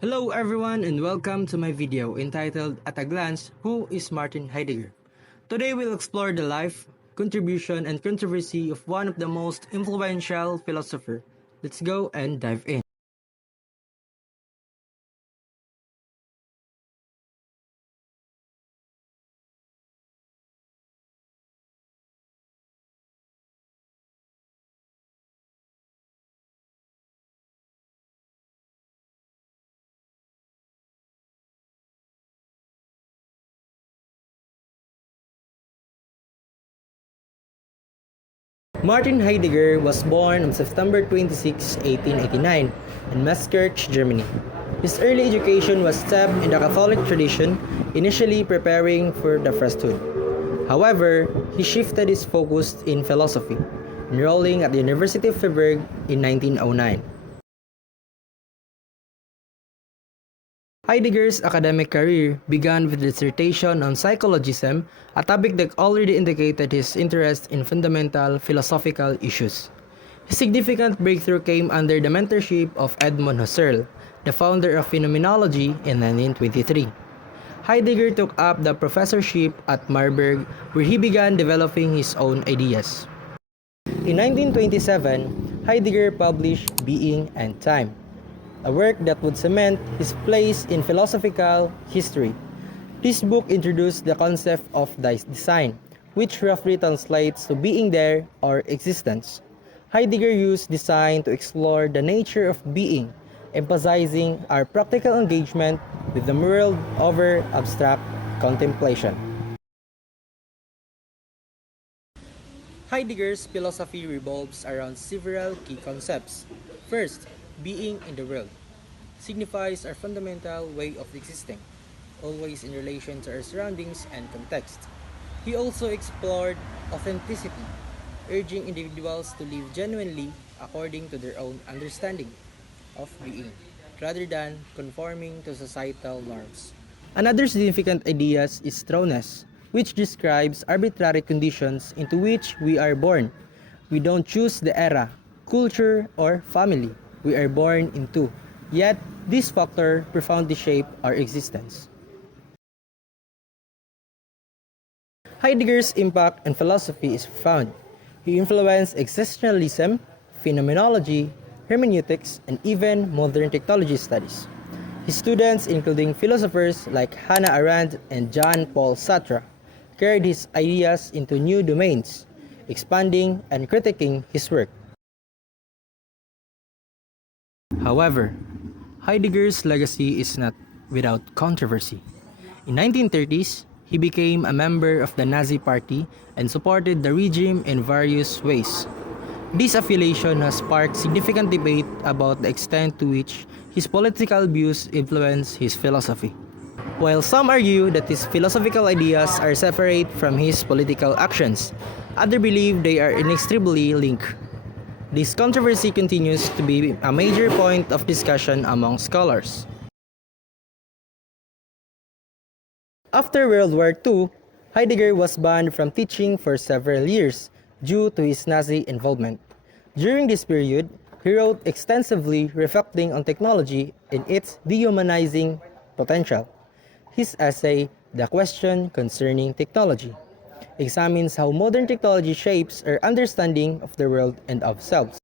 Hello everyone and welcome to my video entitled At a Glance, Who is Martin Heidegger? Today we'll explore the life, contribution, and controversy of one of the most influential philosophers. Let's go and dive in. Martin Heidegger was born on September 26, 1889 in Maastricht, Germany. His early education was steeped in the Catholic tradition, initially preparing for the priesthood. However, he shifted his focus in philosophy, enrolling at the University of Freiburg in 1909. Heidegger's academic career began with a dissertation on psychologism, a topic that already indicated his interest in fundamental philosophical issues. His significant breakthrough came under the mentorship of Edmund Husserl, the founder of phenomenology, in 1923. Heidegger took up the professorship at Marburg, where he began developing his own ideas. In 1927, Heidegger published Being and Time, a work that would cement his place in philosophical history. This book introduced the concept of design, which roughly translates to being there or existence. Heidegger used design to explore the nature of being, emphasizing our practical engagement with the world over abstract contemplation. Heidegger's philosophy revolves around several key concepts. First, being in the world signifies our fundamental way of existing, always in relation to our surroundings and context. He also explored authenticity, urging individuals to live genuinely according to their own understanding of being, rather than conforming to societal norms. Another significant idea is throughness, which describes arbitrary conditions into which we are born. We don't choose the era, culture, or family we are born into, yet this factor profoundly shape our existence. Heidegger's impact on philosophy is profound. He influenced existentialism, phenomenology, hermeneutics, and even modern technology studies. His students, including philosophers like Hannah Arendt and Jean-Paul Sartre, carried his ideas into new domains, expanding and critiquing his work. However, Heidegger's legacy is not without controversy. In 1930s, he became a member of the Nazi Party and supported the regime in various ways. This affiliation has sparked significant debate about the extent to which his political views influence his philosophy. While some argue that his philosophical ideas are separate from his political actions, others believe they are inextricably linked. This controversy continues to be a major point of discussion among scholars. After World War II, Heidegger was banned from teaching for several years due to his Nazi involvement. During this period, he wrote extensively reflecting on technology and its dehumanizing potential. His essay, The Question Concerning Technology, examines how modern technology shapes our understanding of the world and of selves.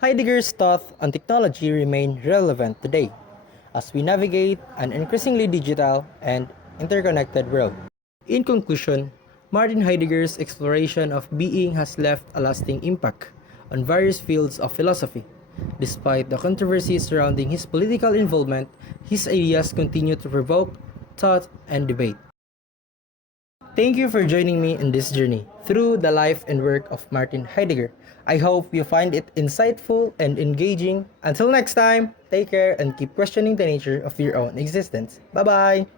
Heidegger's thought on technology remain relevant today as we navigate an increasingly digital and interconnected world. In conclusion, Martin Heidegger's exploration of being has left a lasting impact on various fields of philosophy. Despite the controversies surrounding his political involvement, his ideas continue to provoke thought and debate. Thank you for joining me in this journey through the life and work of Martin Heidegger. I hope you find it insightful and engaging. Until next time, take care and keep questioning the nature of your own existence. Bye-bye!